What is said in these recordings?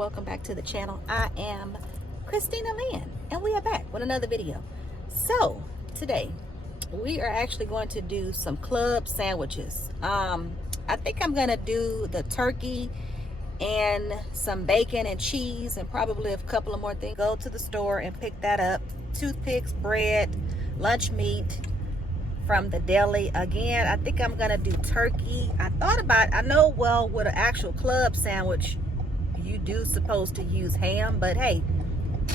welcome back to the channel. I am Christina Lynn, and we are back with another video. So today we are actually going to do some club sandwiches. I think I'm gonna do the turkey and some bacon and cheese and probably a couple of more things. Go to the store and pick that up. Toothpicks, bread, lunch meat from the deli. Again, I think I'm gonna do turkey. I know, well, with an actual club sandwich you do supposed to use ham, but hey,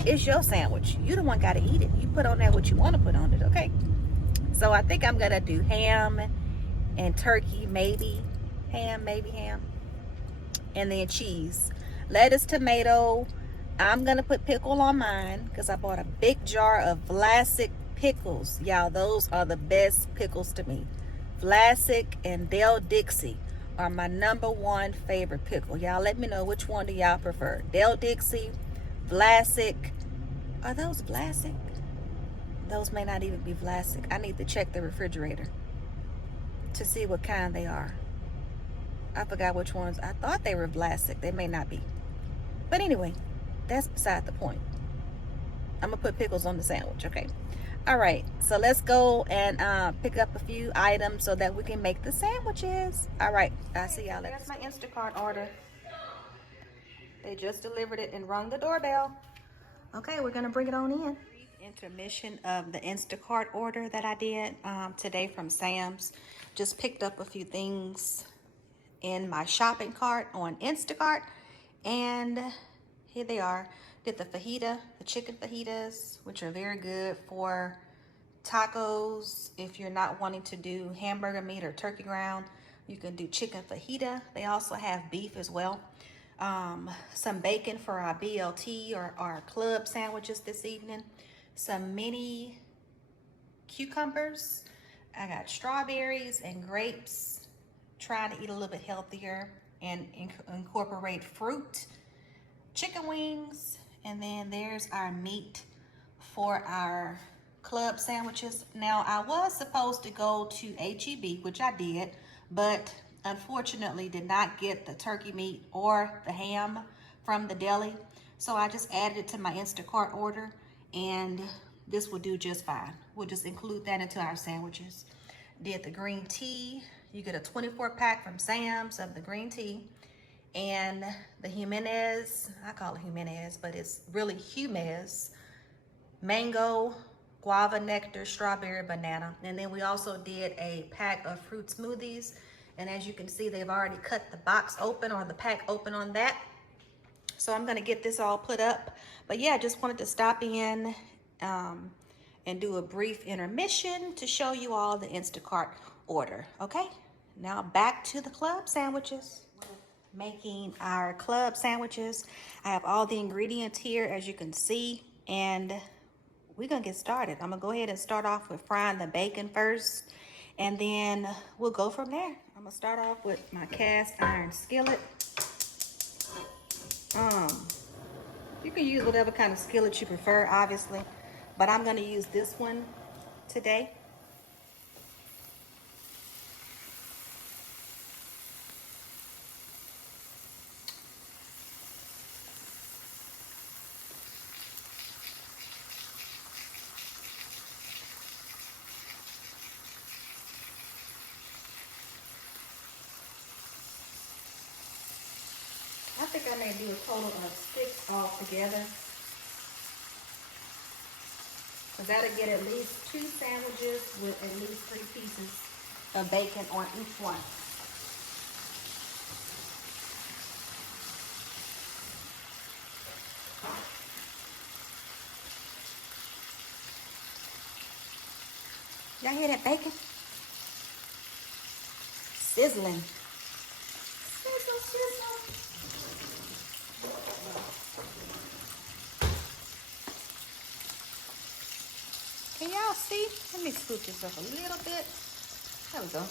it's your sandwich. You the one gotta eat it. You put on there what you want to put on it, okay? So I think I'm gonna do ham and turkey, maybe ham, and then cheese, lettuce, tomato. I'm gonna put pickle on mine because I bought a big jar of Vlasic pickles. Y'all, those are the best pickles to me. Vlasic and Del Dixie are my #1 favorite pickle. Y'all let me know which one do y'all prefer. Del Dixie, Vlasic. Are those Vlasic? Those may not even be Vlasic. I need to check the refrigerator to see what kind they are. I forgot which ones. I thought they were Vlasic. They may not be. But anyway, that's beside the point. I'm gonna put pickles on the sandwich, okay? All right, so let's go and pick up a few items so that we can make the sandwiches. All right, I'll see y'all later. That's my Instacart order. They just delivered it and rung the doorbell. Okay, we're gonna bring it on in. Intermission of the Instacart order that I did today from Sam's. Just picked up a few things in my shopping cart on Instacart, and here they are. Did the fajita, the chicken fajitas, which are very good for tacos. If you're not wanting to do hamburger meat or turkey ground, you can do chicken fajita. They also have beef as well. Some bacon for our BLT or our club sandwiches this evening. Some mini cucumbers. I got strawberries and grapes. Trying to eat a little bit healthier and incorporate fruit. Chicken wings. And then there's our meat for our club sandwiches. Now, I was supposed to go to HEB, which I did, but unfortunately did not get the turkey meat or the ham from the deli. So I just added it to my Instacart order, and this will do just fine. We'll just include that into our sandwiches. Did the green tea. You get a 24-pack from Sam's of the green tea. And the Jimenez, I call it Jimenez, but it's really Humez, mango, guava nectar, strawberry, banana. And then we also did a pack of fruit smoothies. And as you can see, they've already cut the box open or the pack open on that. So I'm gonna get this all put up. But yeah, I just wanted to stop in and do a brief intermission to show you all the Instacart order, okay? Now back to the club sandwiches. Making our club sandwiches. I have all the ingredients here, as you can see, and we're gonna get started. I'm gonna go ahead and start off with frying the bacon first, and then we'll go from there. I'm gonna start off with my cast iron skillet. You can use whatever kind of skillet you prefer, obviously, but I'm gonna use this one today. I think I may do a total of 6 altogether. Because that'll get at least 2 sandwiches with at least 3 pieces of bacon on each one. Y'all hear that bacon? Sizzling. Sizzle, sizzle. Can y'all see? Let me scoop this up a little bit. There we go.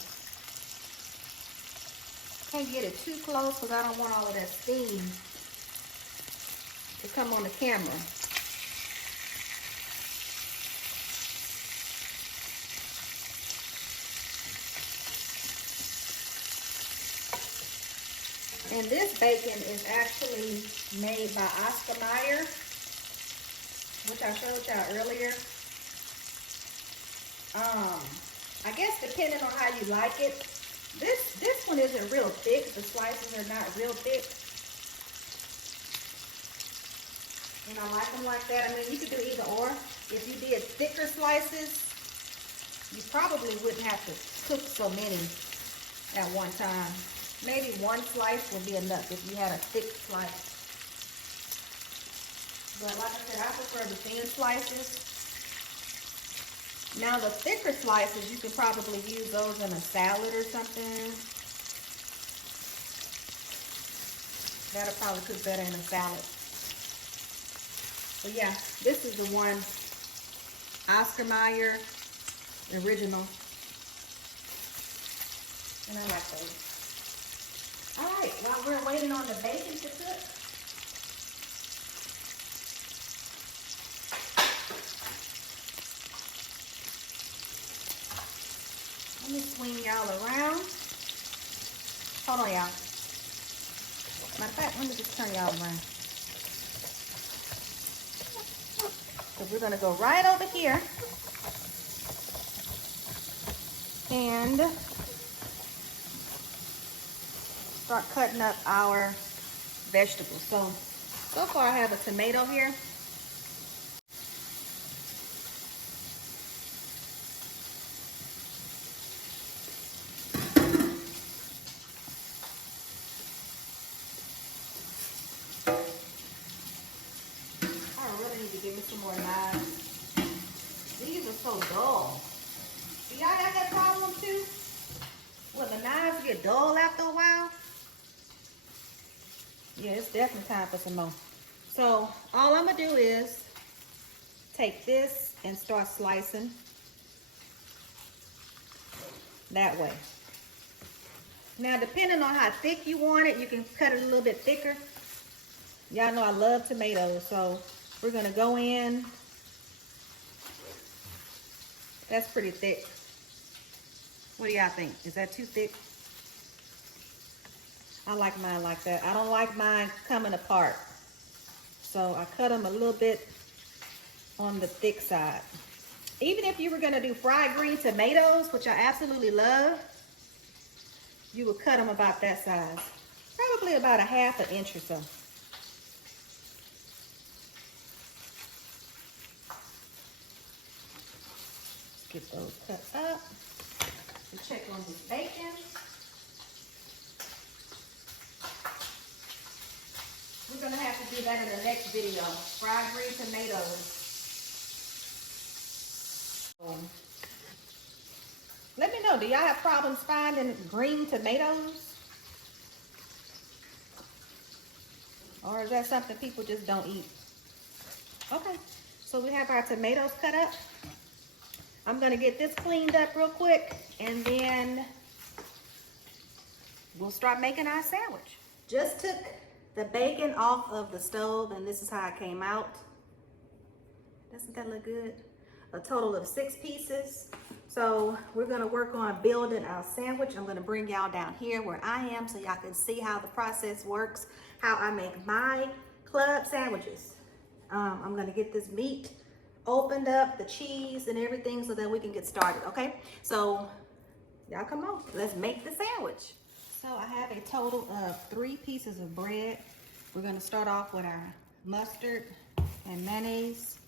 Can't get it too close because I don't want all of that steam to come on the camera. And this bacon is actually made by Oscar Mayer, which I showed y'all earlier. I guess depending on how you like it, this one isn't real thick. The slices are not real thick. And I like them like that. I mean, you could do either or. If you did thicker slices, you probably wouldn't have to cook so many at one time. Maybe one slice would be enough if you had a thick slice. But like I said, I prefer the thin slices. Now the thicker slices, you can probably use those in a salad or something. That'll probably cook better in a salad. But yeah, this is the one, Oscar Mayer original. And I like those. All right, while we're waiting on the bacon to cook, let me swing y'all around. Hold on, y'all. Matter of fact, let me just turn y'all around. So we're gonna go right over here and start cutting up our vegetables. So far I have a tomato here. I really need to give me some more knives. These are so dull. Do y'all have that problem too? Well, the knives get dull after a while. Yeah, it's definitely time for some more. So all I'm gonna do is take this and start slicing that way. Now, depending on how thick you want it, you can cut it a little bit thicker. Y'all know I love tomatoes, so we're gonna go in. That's pretty thick. What do y'all think? Is that too thick? I like mine like that. I don't like mine coming apart. So I cut them a little bit on the thick side. Even if you were gonna do fried green tomatoes, which I absolutely love, you would cut them about that size. Probably about a ½ an inch or so. Let's get those cut up. And check on this bacon. We're gonna have to do that in the next video. Fried green tomatoes. Let me know, do y'all have problems finding green tomatoes? Or is that something people just don't eat? Okay, so we have our tomatoes cut up. I'm gonna get this cleaned up real quick and then we'll start making our sandwich. Just took the bacon off of the stove and this is how it came out. Doesn't that look good? A total of 6 pieces. So we're gonna work on building our sandwich. I'm gonna bring y'all down here where I am so y'all can see how the process works, how I make my club sandwiches. I'm gonna get this meat opened up, the cheese and everything so that we can get started, okay? So y'all come on, let's make the sandwich. So I have a total of 3 pieces of bread. We're gonna start off with our mustard and mayonnaise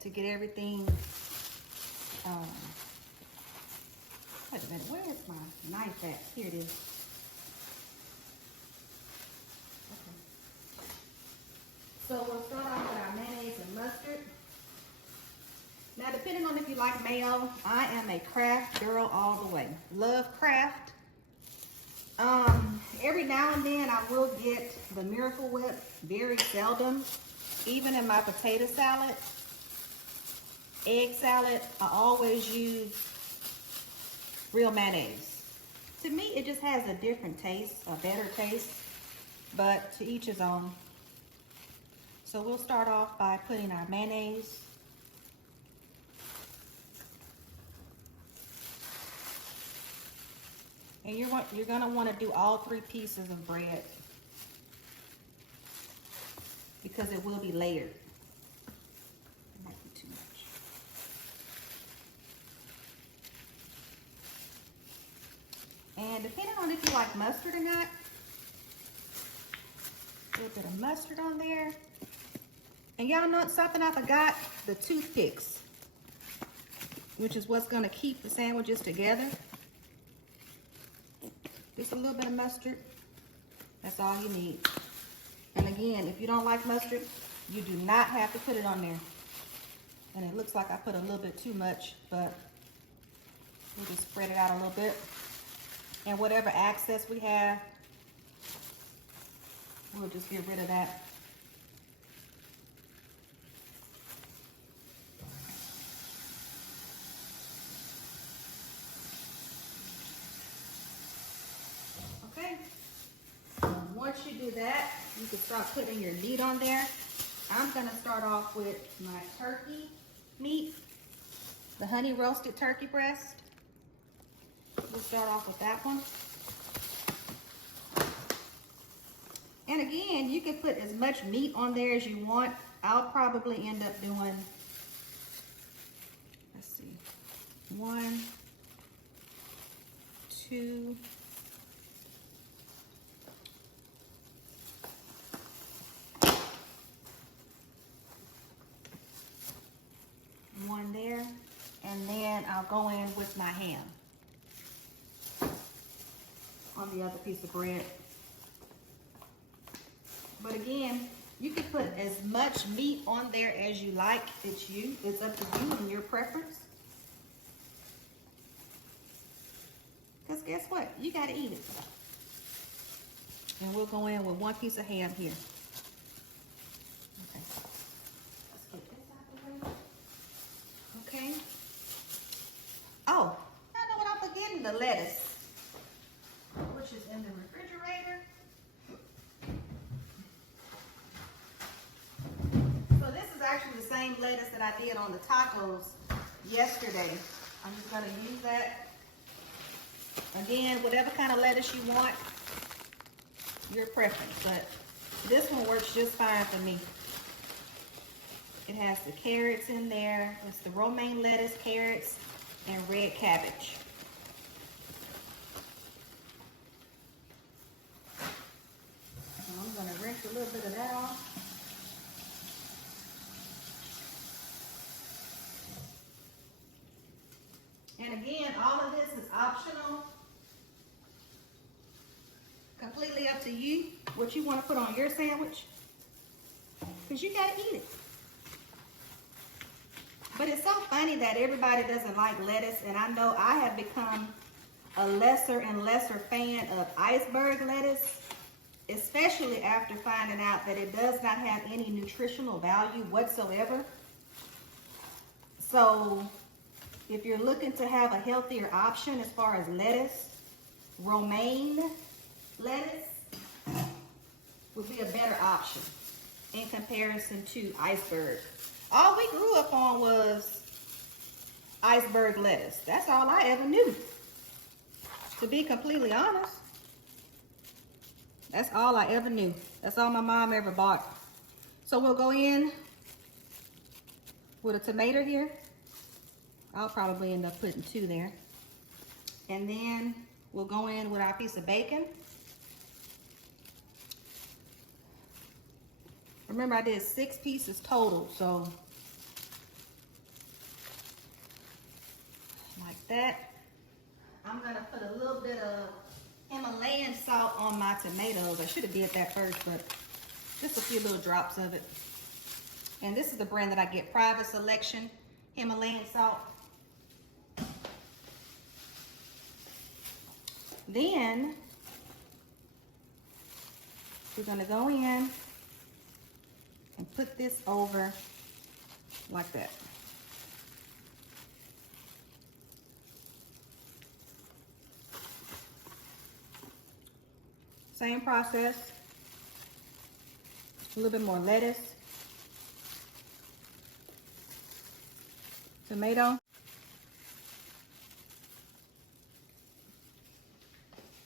to get everything. Wait a minute, where is my knife at? Here it is. Okay. So we'll start off with our mayonnaise and mustard. Now, depending on if you like mayo, I am a Kraft girl all the way. Love Kraft. Every now and then I will get the Miracle Whip, very seldom. Even in my potato salad, egg salad, I always use real mayonnaise. To me, it just has a different taste, a better taste, but to each his own. So we'll start off by putting our mayonnaise. And you're gonna want to do all 3 pieces of bread. because it will be layered. It might be too much. And depending on if you like mustard or not, a little bit of mustard on there. And y'all know something I forgot? The toothpicks, which is what's gonna keep the sandwiches together. Just a little bit of mustard. That's all you need. And again, if you don't like mustard, you do not have to put it on there. And it looks like I put a little bit too much, but we'll just spread it out a little bit. And whatever excess we have, we'll just get rid of that. Okay. Once you do that, you can start putting your meat on there. I'm gonna start off with my turkey meat, the honey roasted turkey breast. We'll start off with that one. And again, you can put as much meat on there as you want. I'll probably end up doing, let's see, 1, 2, one there, and then I'll go in with my ham on the other piece of bread. But again, you can put as much meat on there as you like. It's you. It's up to you and your preference. Because guess what? You got to eat it. And we'll go in with one piece of ham here. Okay. Let's get this out the way. Okay. Oh, I know what I'm forgetting, the lettuce, which is in the refrigerator. So this is actually the same lettuce that I did on the tacos yesterday. I'm just gonna use that. Again, whatever kind of lettuce you want, your preference, but this one works just fine for me. It has the carrots in there. It's the romaine lettuce, carrots, and red cabbage. So I'm gonna rinse a little bit of that off. And again, all of this is optional. Completely up to you, what you want to put on your sandwich. Because you gotta eat it. But it's so funny that everybody doesn't like lettuce, and I know I have become a lesser and lesser fan of iceberg lettuce, especially after finding out that it does not have any nutritional value whatsoever. So if you're looking to have a healthier option as far as lettuce, romaine lettuce would be a better option in comparison to iceberg. All we grew up on was iceberg lettuce. That's all I ever knew. To be completely honest, that's all I ever knew. That's all my mom ever bought. So we'll go in with a tomato here. I'll probably end up putting 2 there. And then we'll go in with our piece of bacon. Remember, I did 6 pieces total, so like that. I'm gonna put a little bit of Himalayan salt on my tomatoes. I should have did that first, but just a few little drops of it. And this is the brand that I get, Private Selection Himalayan salt. Then we're gonna go in and put this over like that. Same process. A little bit more lettuce, tomato, a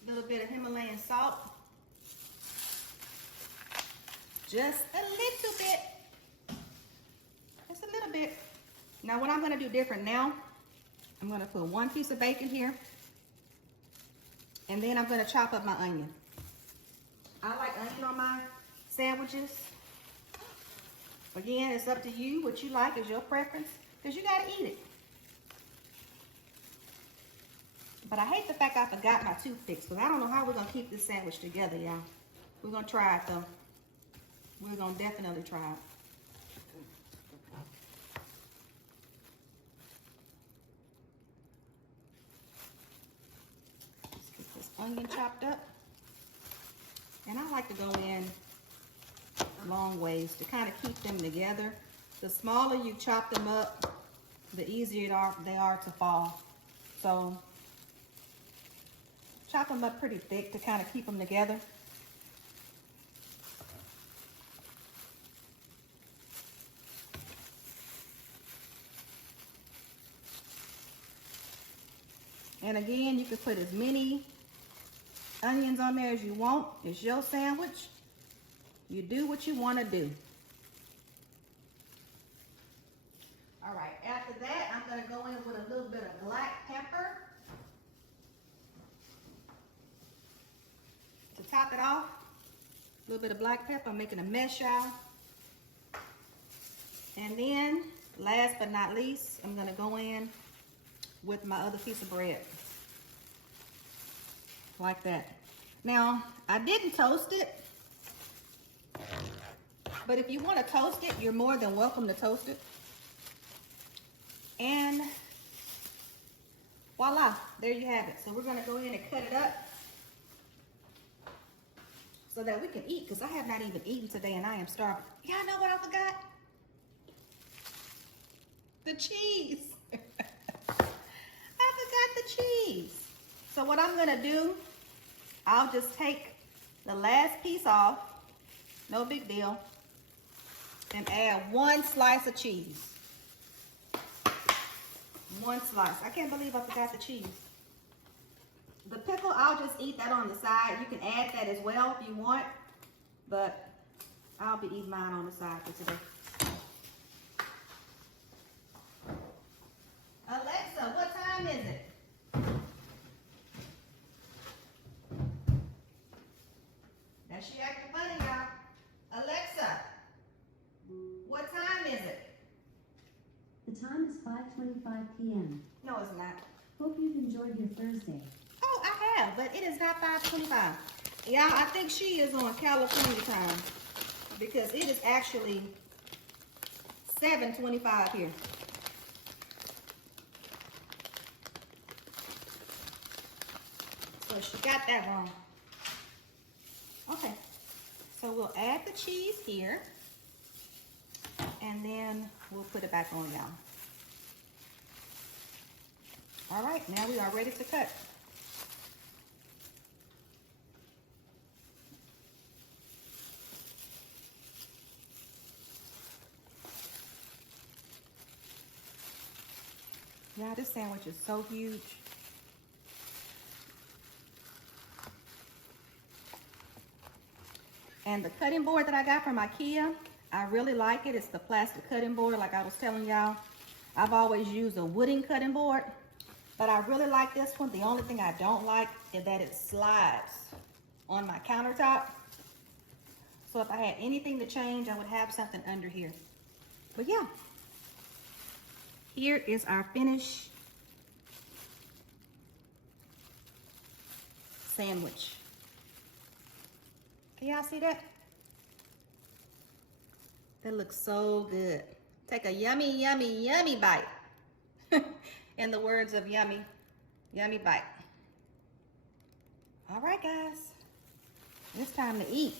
little bit of Himalayan salt, Just a little bit. Just a little bit. Now what I'm gonna do different now, I'm gonna put 1 piece of bacon here. And then I'm gonna chop up my onion. I like onion on my sandwiches. Again, it's up to you. What you like is your preference, because you gotta eat it. But I hate the fact I forgot my toothpicks, because I don't know how we're gonna keep this sandwich together, y'all. We're gonna try it though. We're gonna definitely try it. Let's get this onion chopped up. And I like to go in long ways to kind of keep them together. The smaller you chop them up, the easier they are to fall. So chop them up pretty thick to kind of keep them together. And again, you can put as many onions on there as you want. It's your sandwich. You do what you want to do. All right, after that, I'm going to go in with a little bit of black pepper to top it off. A little bit of black pepper. I'm making a mess, y'all. And then, last but not least, I'm going to go in with my other piece of bread. Like that. Now, I didn't toast it, but if you want to toast it, you're more than welcome to toast it. And voila, there you have it. So we're going to go in and cut it up so that we can eat, because I have not even eaten today and I am starving. Y'all know what I forgot? The cheese. I forgot the cheese. So what I'm going to do, I'll just take the last piece off, no big deal, and add 1 slice of cheese. 1 slice. I can't believe I forgot the cheese. The pickle, I'll just eat that on the side. You can add that as well if you want, but I'll be eating mine on the side for today. Alexa, what time is it? Now she acting funny, y'all. Alexa, what time is it? The time is 5:25 p.m. No, it's not. Hope you've enjoyed your Thursday. Oh, I have, but it is not 5:25. Y'all, I think she is on California time, because it is actually 7:25 here. So she got that wrong. Okay, so we'll add the cheese here, and then we'll put it back on, y'all. All right, now we are ready to cut. Yeah, this sandwich is so huge. And the cutting board that I got from IKEA, I really like it. It's the plastic cutting board, like I was telling y'all. I've always used a wooden cutting board, but I really like this one. The only thing I don't like is that it slides on my countertop. So if I had anything to change, I would have something under here. But yeah, here is our finished sandwich. Can y'all see that? That looks so good. Take a yummy, yummy, yummy bite. In the words of Yummy, yummy bite. All right, guys. It's time to eat.